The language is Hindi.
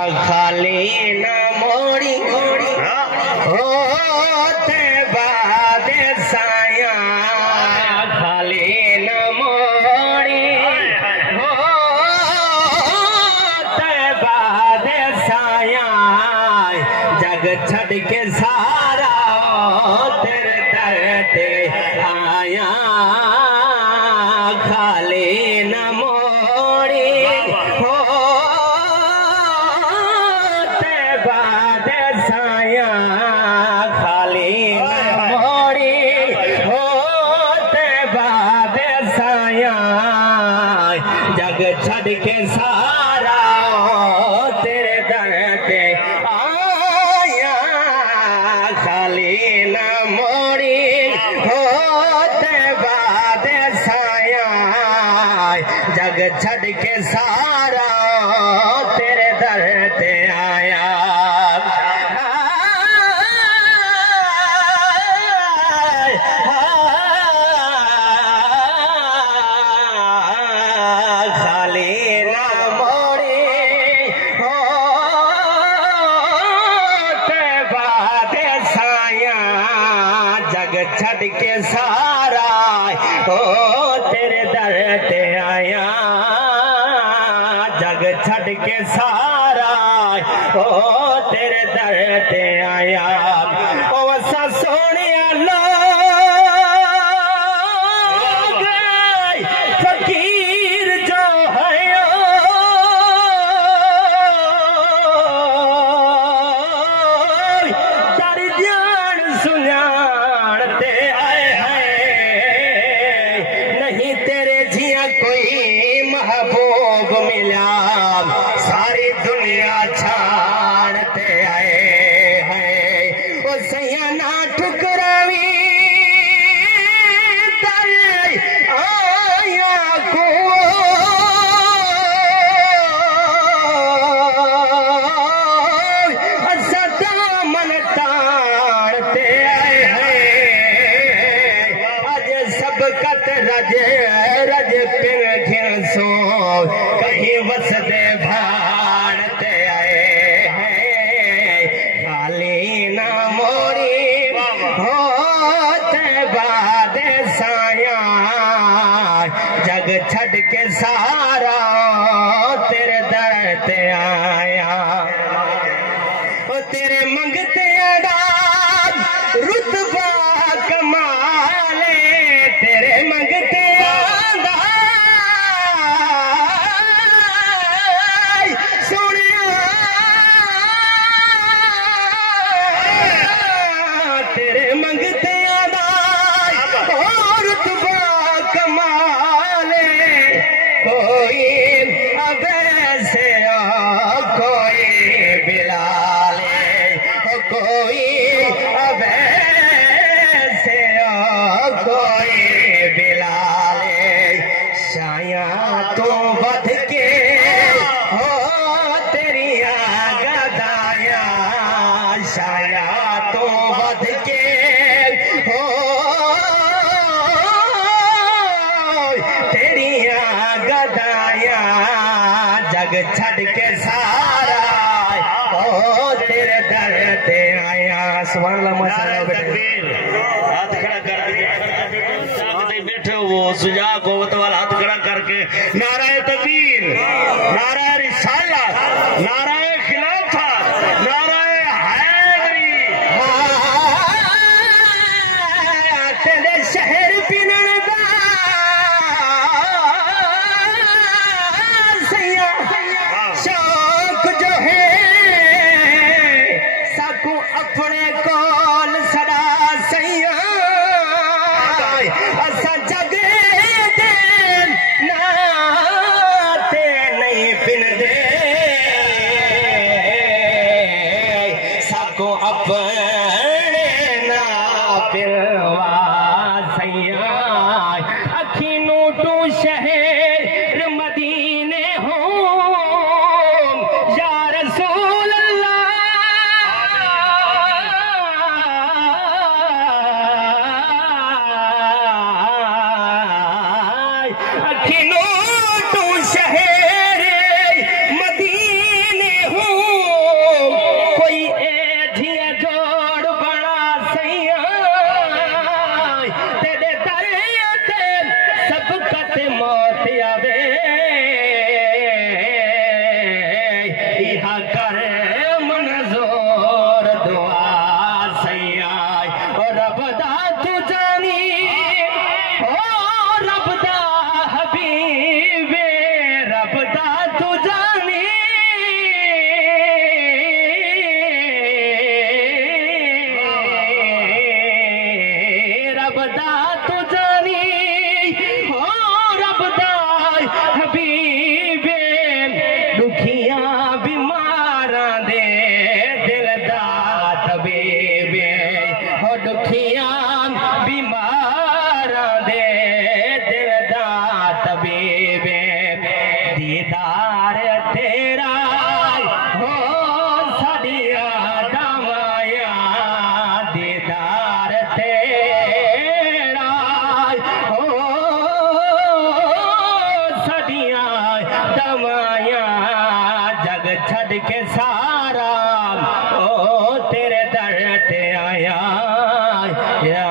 खाली न मोड़ी होते बाद साया खाली न मोड़ी होते बाद साया जग छड़ के सारा तेरे दर ते आया खाली न मोड़ी खाली मोड़ी होते बाद साया जग छड़ के सारा तेरे दर पे आया खाली न मोड़ी होते बाद साया जग छड़ के सारा तेरे दर पे आया छड़ के सारा ओ तेरे दर ते आया जग छड़ के सारा ओ तेरे दर ते आया ओ सा सोनिया लोग फकीर जो है तारी जान सुना कोई महबूब मिला सारी दुनिया छाड़ते आए हैं वो सैया ठुकरावी आया को सदा मन ताड़ते आए हैं आज सब कत रजे रज सो कहीं वसदे भाड़ते आए हैं खाली न मोरी होते बाद साया जग छड़ के सारा तेरे दर ते आया ओ तेरे मंगते अडाब रुतबा कमाले तेरे मंगते तेरे मंगते और रुतबा कमाले कोई अब से कोई बिलाले कोई अब से कोई बिलाले शाया तो बध के हो तेरिया गदाया शाया तो बध के हो तेरिया गदाया जग छड़ के सारा ओ तेरे दर ते आया सुभान अल्लाह माशाअल्लाह हाथ खड़ा कर बैठे वो सुजा गोवतवाल हाथ खड़ा करके नाराए तकबीर नाराए रिसालत नाराए खिलाफत नाराए हैदरी तेरे शहर पिनन दा सैया शौक जो है साकू अपने कोल सदा सैया असा जग दे नाते नहीं पिन दे साकू अपने ना पिलवा सैया अखीनू तू शहर मदीने हो या रसूल बीमारा दे दिल दा तबीब हो दुखिया बीमारा दे दिल दा तबीब दीदार तेरा हो साडिया दवाया दीदार तेरा हो साडिया दवाया जग छड़ के सारा ओ तेरे दर ते आया या